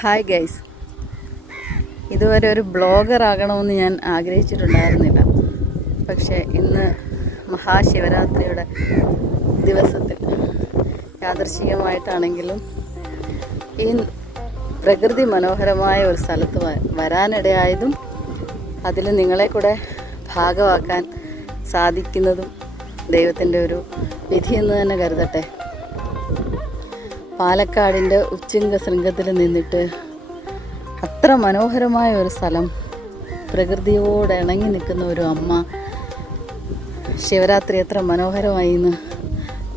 Hi guys ഇതുവരെ ഒരു blogger ആകണമെന്ന് ഞാൻ ആഗ്രഹിച്ചിട്ടുണ്ടായിരുന്നില്ല. പക്ഷേ ഇന്ന് മഹാശിവരാത്രിയുടെ ദിവസത്തിൽ യാദർശികമായിട്ടാണെങ്കിലും ഈ പ്രകൃതി മനോഹരമായ ഒരു സ്ഥലത്ത് വരാനിടയായതും അതിൽ നിങ്ങളെ കൂടെ ഭാഗമാക്കാൻ സാധിക്കുന്നതും ദൈവത്തിന്റെ ഒരു വിധിയെന്ന് തന്നെ കരുതട്ടെ. പാലക്കാടിന്റെ ഉച്ചിങ്ക ശൃംഗത്തിൽ നിന്നിട്ട് അത്ര മനോഹരമായ ഒരു സ്ഥലം. പ്രകൃതിയോട് ഇണങ്ങി നിൽക്കുന്ന ഒരു അമ്മ. ശിവരാത്രി എത്ര മനോഹരമായി എന്ന്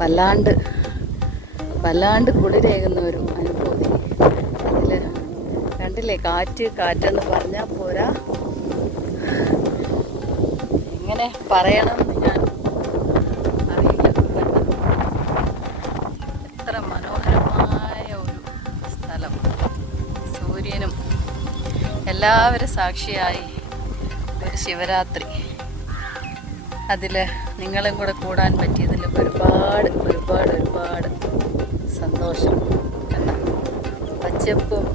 വല്ലാണ്ട് വല്ലാണ്ട് കുളിരേകുന്ന ഒരു അനുഭൂതി. അതിൽ കണ്ടില്ലേ കാറ്റ് കാറ്റെന്ന് പറഞ്ഞാൽ പോരാ. എങ്ങനെ പറയണമെന്ന് ഞാൻ എല്ലാവരും സാക്ഷിയായി ഒരു ശിവരാത്രി. അതിൽ നിങ്ങളും കൂടെ കൂടാൻ പറ്റിയതിൽ ഒരുപാട് ഒരുപാട് ഒരുപാട് സന്തോഷം. കണ്ടോ? പച്ചപ്പും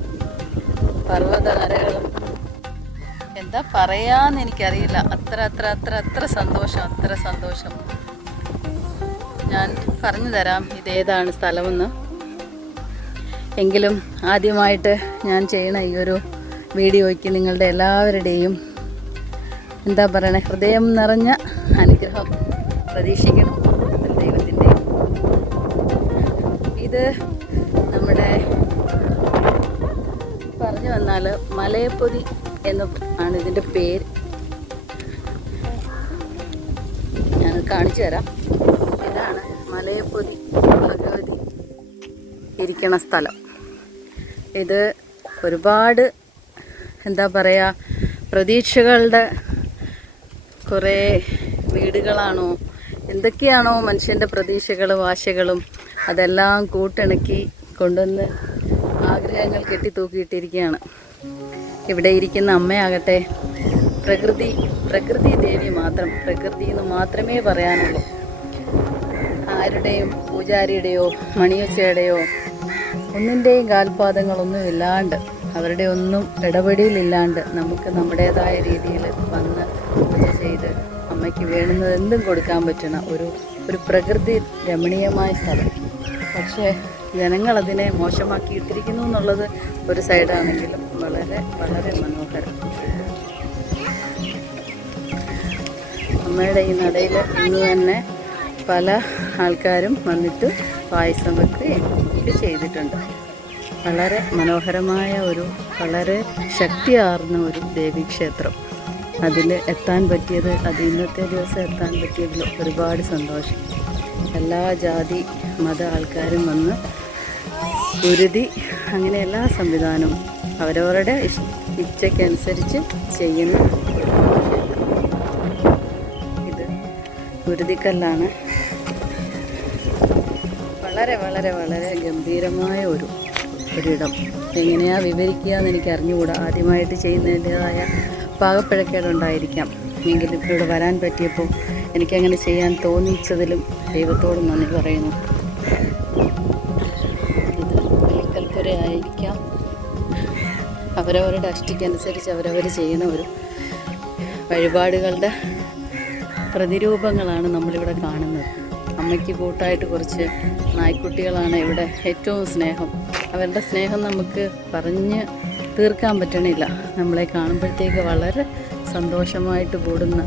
പർവതകരകളും എന്താ പറയാന്ന് എനിക്കറിയില്ല. അത്ര അത്ര അത്ര അത്ര സന്തോഷം അത്ര സന്തോഷം. ഞാൻ പറഞ്ഞു തരാം ഇതേതാണ് സ്ഥലമെന്ന്. എങ്കിലും ആദ്യമായിട്ട് ഞാൻ ചെയ്യണ ഈ ഒരു വീഡിയോയ്ക്ക് നിങ്ങളുടെ എല്ലാവരുടെയും എന്താ പറയണേ ഹൃദയം നിറഞ്ഞ അനുഗ്രഹം പ്രതീക്ഷിക്കണം ദൈവത്തിന്റെ. ഇത് നമ്മുടെ പറഞ്ഞു വന്നാൽ മലയപ്പൊതി എന്ന് ആണ് ഇതിന്റെ പേര്. ഞാൻ കാണിച്ചു തരാം. ഇതാണ് മലയപ്പൊതി ഭഗവതി ഇരിക്കണ സ്ഥലം. ഇത് ഒരുപാട് എന്താ പറയുക പ്രതീക്ഷകളുടെ കുറേ വീടുകളാണോ? എന്തൊക്കെയാണോ മനുഷ്യന്റെ പ്രതീക്ഷകളും ആശകളും? അതെല്ലാം കൂട്ടിണക്കി കൊണ്ടുവന്ന് ആഗ്രഹങ്ങൾ കെട്ടിത്തൂക്കിയിട്ടിരിക്കുകയാണ്. ഇവിടെ ഇരിക്കുന്ന അമ്മയാകട്ടെ പ്രകൃതി പ്രകൃതി ദേവി മാത്രം പ്രകൃതി എന്ന് മാത്രമേ പറയാനുള്ളൂ. ആരുടെയും പൂജാരിയുടെയോ മണിയച്ചയുടെയോ ഒന്നിന്റെയും കാൽപാദങ്ങളൊന്നും ഇല്ലാണ്ട് അവരുടെ ഒന്നും ഇടപെടലില്ലാണ്ട് നമുക്ക് നമ്മുടേതായ രീതിയിൽ വന്ന് ചെയ്ത് അമ്മയ്ക്ക് വേണ്ടുന്നത് കൊടുക്കാൻ പറ്റണ ഒരു ഒരു പ്രകൃതി രമണീയമായ സ്ഥലം. പക്ഷേ ജനങ്ങളതിനെ മോശമാക്കിയിട്ടിരിക്കുന്നു എന്നുള്ളത് ഒരു സൈഡാണെങ്കിലും വളരെ വളരെ മനോഹരം. അമ്മയുടെ ഈ നടയിൽ ഇന്ന് തന്നെ പല ആൾക്കാരും വന്നിട്ട് പായസം വെക്കുകയും ഒക്കെ ചെയ്തിട്ടുണ്ട്. വളരെ മനോഹരമായ ഒരു വളരെ ശക്തിയാർന്ന ഒരു ദേവീക്ഷേത്രം അതിൽ എത്താൻ പറ്റിയത് അത് ഇന്നത്തെ ദിവസം എത്താൻ പറ്റിയതിൽ ഒരുപാട് സന്തോഷം. എല്ലാ ജാതി മത ആൾക്കാരും വന്ന് ഉരുതി അങ്ങനെ എല്ലാ സംവിധാനവും അവരവരുടെ ഇച്ഛയ്ക്കനുസരിച്ച് ചെയ്യുന്ന ഇത് ഉരുതിക്കല്ലാണ്. വളരെ വളരെ വളരെ ഗംഭീരമായ ഒരു ഒരിടം. എങ്ങനെയാ വിവരിക്കുക എന്ന് എനിക്ക് അറിഞ്ഞുകൂടാ ആദ്യമായിട്ട് ചെയ്യുന്നതിന്റെതായ പാകപ്പിഴക്കേടുണ്ടായിരിക്കാം. എങ്കിലും ഇവിടെ വരാൻ പറ്റിയപ്പോൾ എനിക്കങ്ങനെ ചെയ്യാൻ തോന്നിച്ചതിലും ദൈവത്തോട് നന്ദി പറയുന്നു. ഇത് ആയിരിക്കാം അവരവരുടെ അഷ്ടിക്കനുസരിച്ച് അവരവർ ചെയ്യുന്ന ഒരു വഴിപാടുകളുടെ പ്രതിരൂപങ്ങളാണ് നമ്മളിവിടെ കാണുന്നത്. അമ്മയ്ക്ക് കൂട്ടായിട്ട് കുറച്ച് നായ്ക്കുട്ടികളാണ് ഇവിടെ ഏറ്റവും സ്നേഹം. അവരുടെ സ്നേഹം നമുക്ക് പറഞ്ഞ് തീർക്കാൻ പറ്റണില്ല. നമ്മളെ കാണുമ്പോഴത്തേക്ക് വളരെ സന്തോഷമായിട്ട് കൂടുന്ന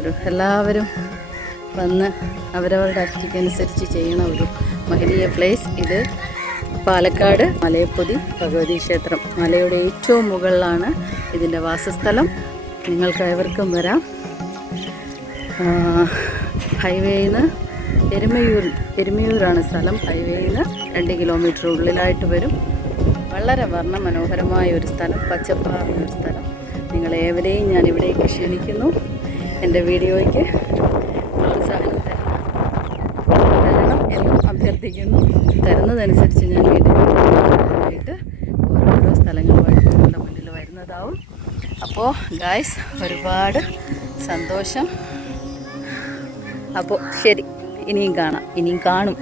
ഒരു എല്ലാവരും വന്ന് അവരവരുടെ അഷ്ടിക്കനുസരിച്ച് ചെയ്യണ ഒരു മഹനീയ പ്ലേസ് ഇത്. പാലക്കാട് മലയപ്പൊതി ഭഗവതി ക്ഷേത്രം. മലയുടെ ഏറ്റവും മുകളിലാണ് ഇതിന്റെ വാസസ്ഥലം. നിങ്ങൾക്ക് ഏവർക്കും വരാം ഹൈവേയിൽ നിന്ന് എരുമയൂർ എരുമയൂരാണ് സ്ഥലം. ഹൈവേയിൽ നിന്ന് രണ്ട് കിലോമീറ്റർ ഉള്ളിലായിട്ട് വരും. വളരെ വർണ മനോഹരമായ ഒരു സ്ഥലം. പച്ചപ്പാർന്ന ഒരു സ്ഥലം. നിങ്ങളേവരെയും ഞാൻ ഇവിടേക്ക് ക്ഷണിക്കുന്നു. എന്റെ വീഡിയോയ്ക്ക് തരണം. എന്നും അഭ്യർത്ഥിക്കുന്നു. തരുന്നതനുസരിച്ച് ഞാൻ വീഡിയോ ആയിട്ട് ഓരോരോ സ്ഥലങ്ങളുമായിട്ട് നിങ്ങളുടെ മുന്നിൽ വരുന്നതാവും. അപ്പോൾ ഗായ്സ് ഒരുപാട് സന്തോഷം. അപ്പോൾ ശരി. ഇനിയും കാണാം ഇനിയും കാണും.